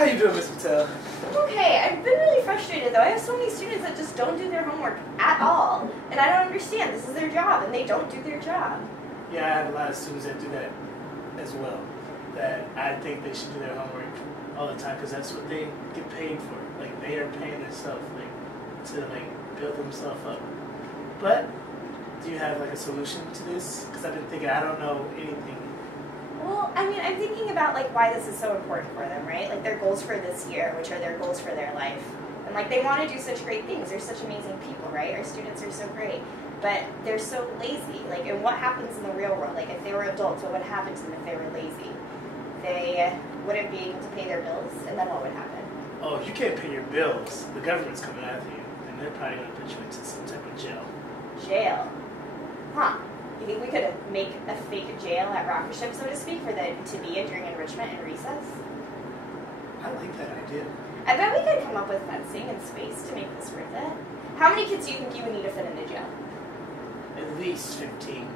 How you doing, Miss Patel? Okay, I've been really frustrated though. I have so many students that just don't do their homework at all. And I don't understand. This is their job and they don't do their job. Yeah, I have a lot of students that do that as well. That I think they should do their homework all the time because that's what they get paid for. Like, they are paying themselves to build themselves up. But do you have like a solution to this? Because I've been thinking, I don't know anything. Well, I mean, I'm thinking about like why this is so important for them, right? Like their goals for this year, which are their goals for their life. And like they want to do such great things. They're such amazing people, right? Our students are so great. But they're so lazy. Like, and what happens in the real world? Like, if they were adults, what would happen to them if they were lazy? They wouldn't be able to pay their bills, and then what would happen? Oh, if you can't pay your bills, the government's coming after you, and they're probably going to put you into some type of jail. Jail? Huh. You think we could make a fake jail at Rocket Ship, so to speak, for them to be in during enrichment and recess? I like that idea. I bet we could come up with fencing and space to make this worth it. How many kids do you think you would need to fit into jail? At least 15.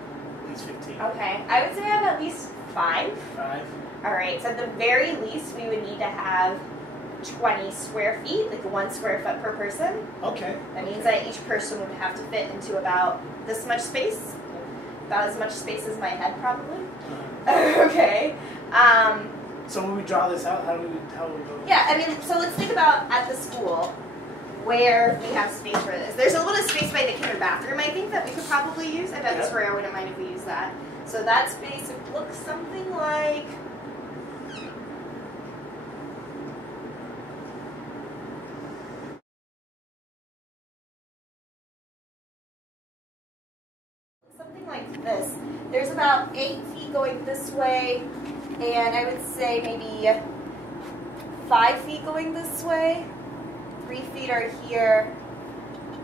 At least 15. Okay. I would say I have at least 5. 5? Alright, so at the very least, we would need to have 20 square feet, like 1 square foot per person. Okay. That means that each person would have to fit into about this much space. About as much space as my head, probably. Okay. So when we draw this out, how do we go? Yeah, I mean, so let's think about at the school where we have space for this. There's a little space by the kinder bathroom, I think, that we could probably use. I bet Miss Ferrer wouldn't mind if we use that. So that space looks something like... something like this. There's about 8 feet going this way, and I would say maybe 5 feet going this way. 3 feet are here,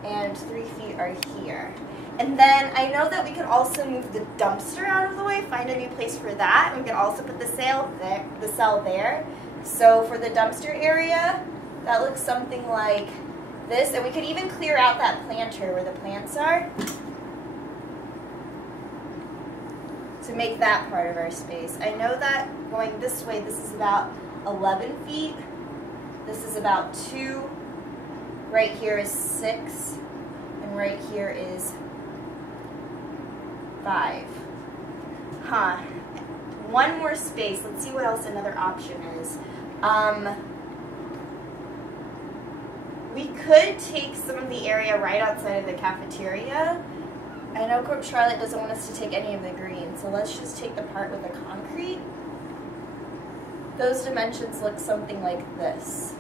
and 3 feet are here. And then I know that we could also move the dumpster out of the way, find a new place for that, and we could also put the cell there. So for the dumpster area, that looks something like this, and we could even clear out that planter where the plants are to make that part of our space. I know that going this way, this is about 11 feet. This is about 2. Right here is 6. And right here is 5. Huh. One more space. Let's see what else another option is. We could take some of the area right outside of the cafeteria. I know Coach Charlotte doesn't want us to take any of the green, so let's just take the part with the concrete. Those dimensions look something like this.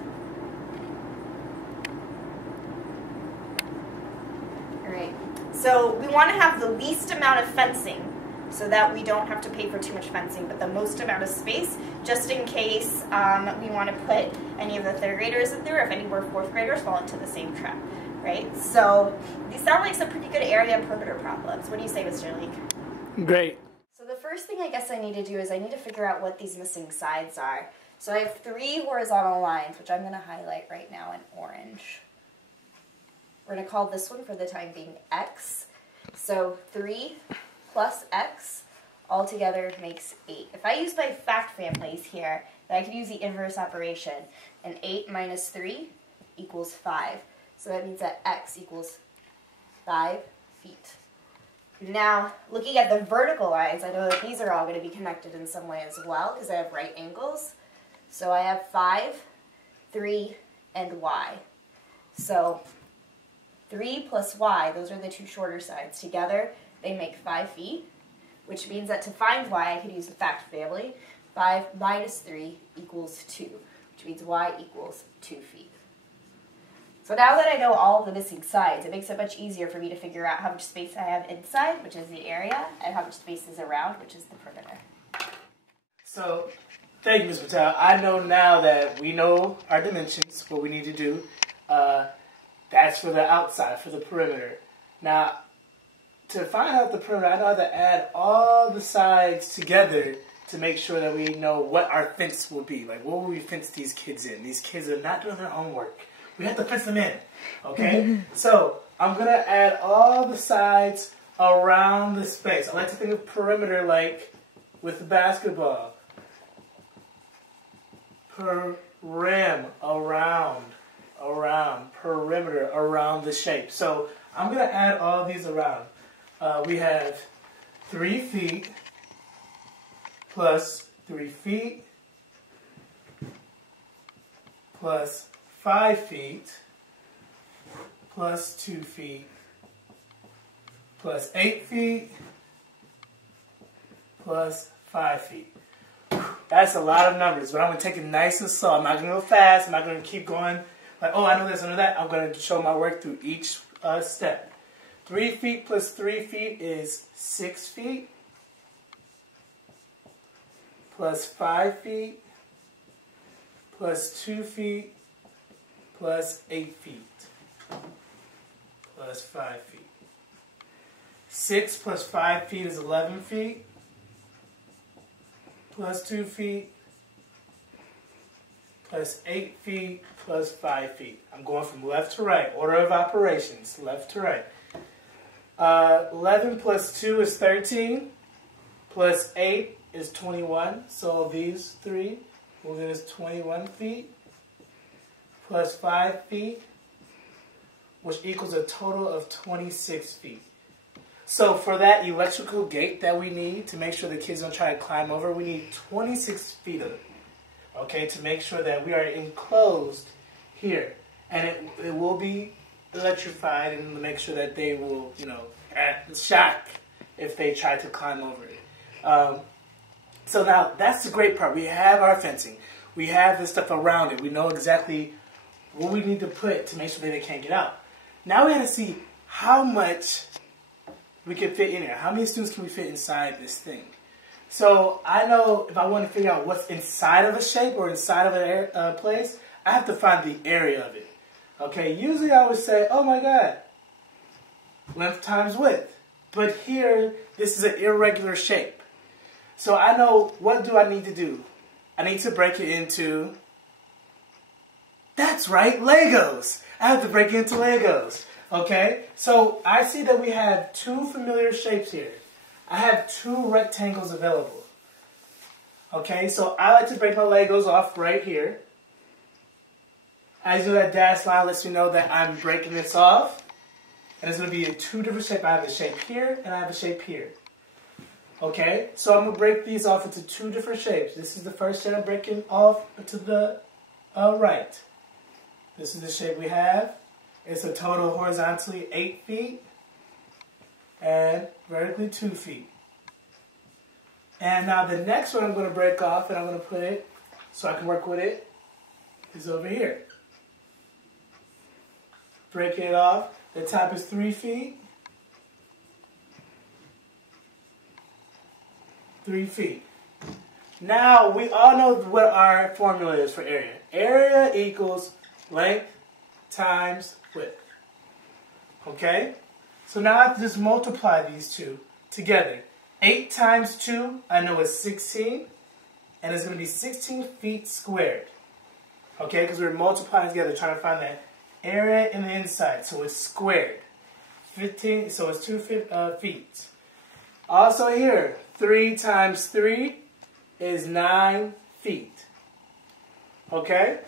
Alright, so we want to have the least amount of fencing so that we don't have to pay for too much fencing, but the most amount of space, just in case we want to put any of the 3rd graders in there, if any more 4th graders fall into the same trap. Right? So these sound like some pretty good area perimeter problems. What do you say, Mr. Leek? Great. So the first thing I guess I need to do is I need to figure out what these missing sides are. So I have 3 horizontal lines, which I'm going to highlight right now in orange. We're going to call this one for the time being X. So 3 plus X all together makes 8. If I use my fact families here, then I can use the inverse operation. And 8 minus 3 equals 5. So that means that X equals 5 feet. Now, looking at the vertical lines, I know that these are all going to be connected in some way as well because I have right angles. So I have 5, 3, and Y. So 3 plus Y, those are the 2 shorter sides. Together, they make 5 feet, which means that to find Y, I could use the fact family. 5 minus 3 equals 2, which means Y equals 2 feet. So now that I know all of the missing sides, it makes it much easier for me to figure out how much space I have inside, which is the area, and how much space is around, which is the perimeter. So, thank you, Ms. Patel. I know now that we know our dimensions, what we need to do. That's for the outside, for the perimeter. Now, to find out the perimeter, I know how to add all the sides together to make sure that we know what our fence will be. Like, what will we fence these kids in? These kids are not doing their homework. We have to fence them in, okay? So, I'm going to add all the sides around the space. I like to think of perimeter like with the basketball. rim, around, perimeter, around the shape. So I'm going to add all these around. We have 3 feet plus 3 feet plus 5 feet plus 2 feet plus 8 feet plus 5 feet. That's a lot of numbers, but I'm going to take it nice and slow. I'm not going to go fast. I'm not going to keep going like, oh, I know this, I know that. I'm going to show my work through each step. 3 feet plus 3 feet is 6 feet plus 5 feet plus 2 feet plus 8 feet plus 5 feet. 6 plus 5 feet is 11 feet plus 2 feet plus 8 feet plus 5 feet. I'm going from left to right. Order of operations, left to right. 11 plus 2 is 13, plus 8 is 21. So these three will give us 21 feet, plus 5 feet, which equals a total of 26 feet. So for that electrical gate that we need to make sure the kids don't try to climb over, we need 26 feet of it. Okay, to make sure that we are enclosed here. And it will be electrified, and to make sure that they will, shock if they try to climb over it. So now, that's the great part. We have our fencing. We have this stuff around it. We know exactly what we need to put to make sure that they can't get out. Now we have to see how much we can fit in here. How many students can we fit inside this thing? So I know if I want to figure out what's inside of a shape or inside of a place, I have to find the area of it. Okay, usually I would say, oh my God, length times width. But here, this is an irregular shape. So I know, what do I need to do? I need to break it into, that's right, Legos. I have to break it into Legos. Okay, so I see that we have 2 familiar shapes here. I have 2 rectangles available. Okay, so I like to break my Legos off right here. As you know, that dash line lets me know that I'm breaking this off. And it's going to be in 2 different shapes. I have a shape here and I have a shape here. Okay, so I'm going to break these off into 2 different shapes. This is the first shape I'm breaking off to the right. This is the shape we have. It's a total horizontally 8 feet and vertically 2 feet. And now the next one I'm going to break off and I'm going to put it so I can work with it is over here. Breaking it off. The top is 3 feet. 3 feet. Now we all know what our formula is for area. Area equals length times width. Okay? So now I have to just multiply these two together. 8 times 2, I know is 16. And it's going to be 16 feet squared. Okay? Because we're multiplying together trying to find that area in the inside. So it's squared. 15, so it's 2 feet. Also here, 3 times 3 is 9 feet. Okay?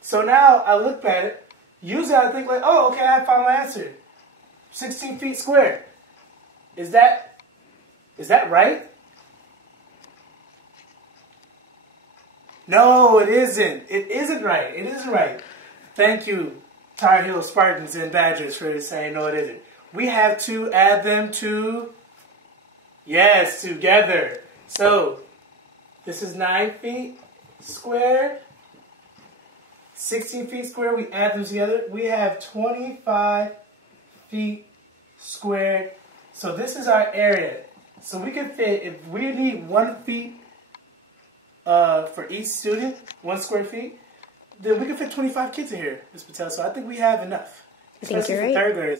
So now I look at it. Usually I think like, oh, okay, I found my answer. 16 feet squared. Is that right? No, it isn't. It isn't right. It isn't right. Thank you, Tar Heel Spartans and Badgers, for saying no, it isn't. We have to add them to, yes, together. So, this is 9 feet squared. 16 feet squared, we add them together. We have 25 feet squared. So this is our area. So we can fit, if we need 1 feet for each student, 1 square feet, then we can fit 25 kids in here, Ms. Patel. So I think we have enough. I think you're right. Especially for 3rd graders.